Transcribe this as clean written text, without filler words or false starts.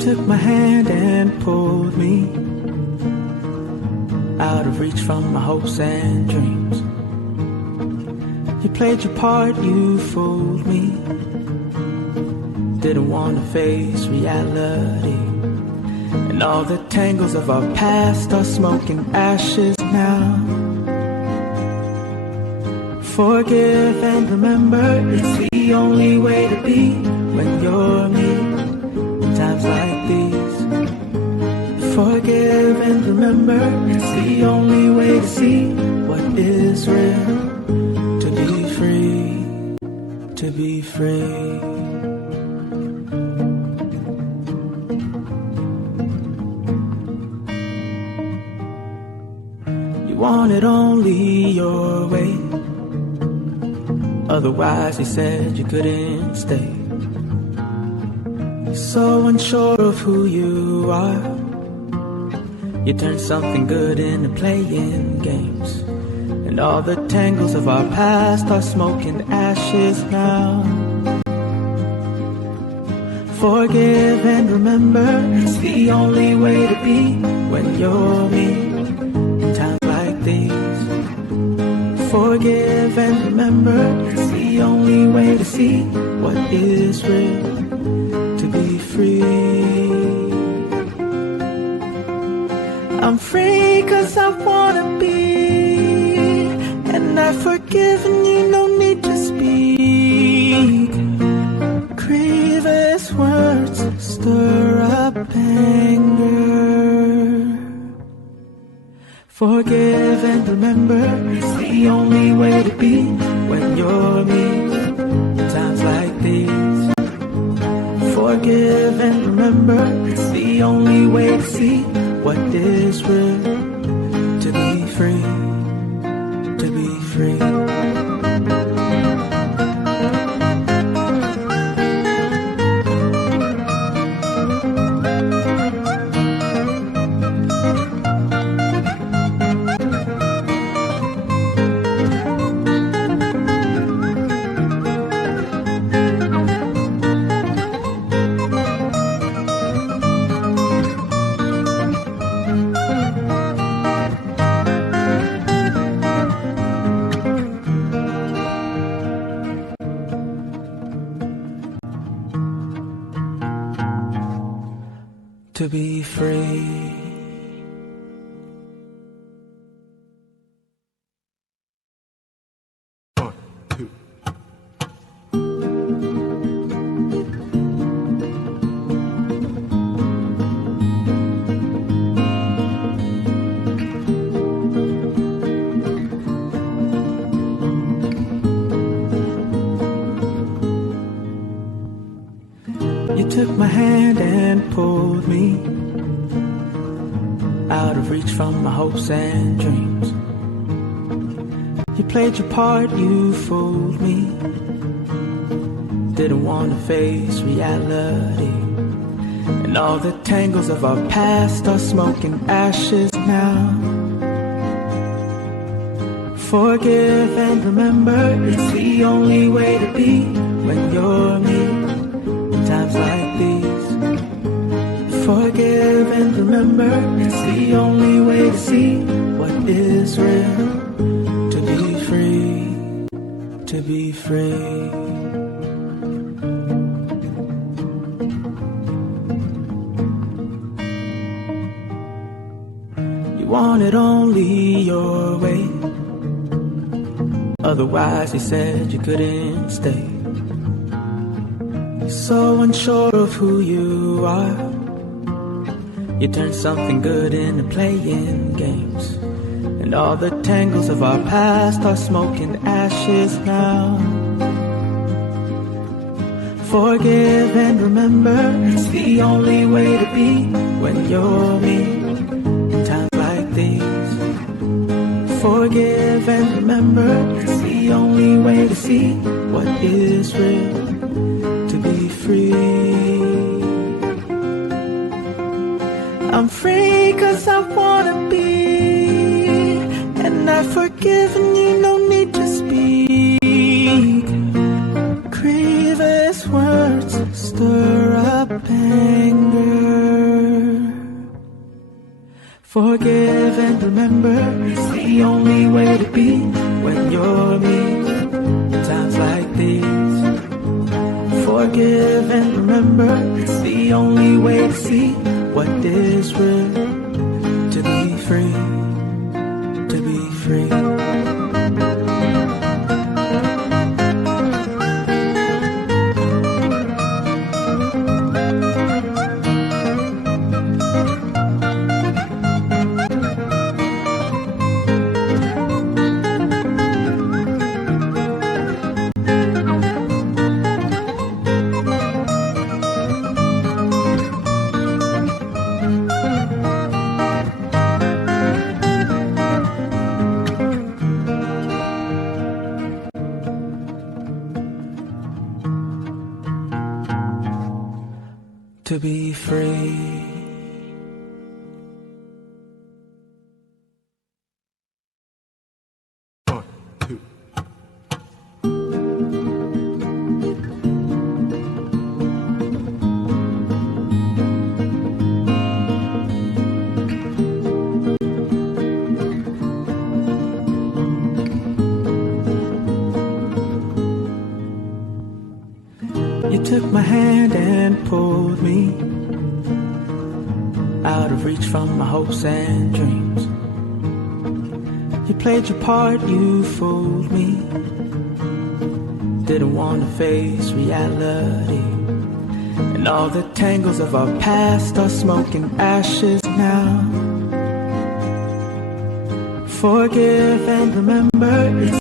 took my hand and pulled me out of reach from my hopes and dreams. You played your part, you fooled me. Didn't want to face reality. And all the tangles of our past are smoking ashes now. Forgive and remember, it's the only way to be when you're me. In times like these, forgive and remember, it's the only way to see what is real. To be free, to be free. You wanted only your way. Otherwise, he said you couldn't stay. You're so unsure of who you are. You turned something good into playing games. And all the tangles of our past are smoking ashes now. Forgive and remember, it's the only way to be when you're me. In times like these, forgive and remember, it's the only way to see what is real. To be free. I'm free 'cause I wanna be, and I've forgiven you, no need to speak. Grievous words stir up anger. Forgive and remember, it's the only way to be when you're me. In times like these, forgive and remember, it's the only way to see what is real. To be free, to be free. To be free. You took my hand and pulled me out of reach from my hopes and dreams. You played your part, you fooled me. Didn't want to face reality. And all the tangles of our past are smoking ashes now. Forgive and remember, it's the only way to be when you're me. In times like these, forgive and remember, it's the only way to see what is real. To be free, to be free. You wanted only your way. Otherwise, he said you couldn't stay. You're so unsure of who you are. You turned something good into playing games. And all the tangles of our past are smoking ashes now. Forgive and remember, it's the only way to be when you're me. In times like these, forgive and remember, it's the only way to see what is real. To be free. I'm free 'cause I wanna be, and I've forgiven you, no need to speak. Grievous words stir up anger. Forgive and remember, it's the only way to see what is real. To be free, to be free. To be free. You took my hand and pulled me out of reach from my hopes and dreams. You played your part, you fooled me. Didn't want to face reality. And all the tangles of our past are smoke and ashes now. Forgive and remember, it's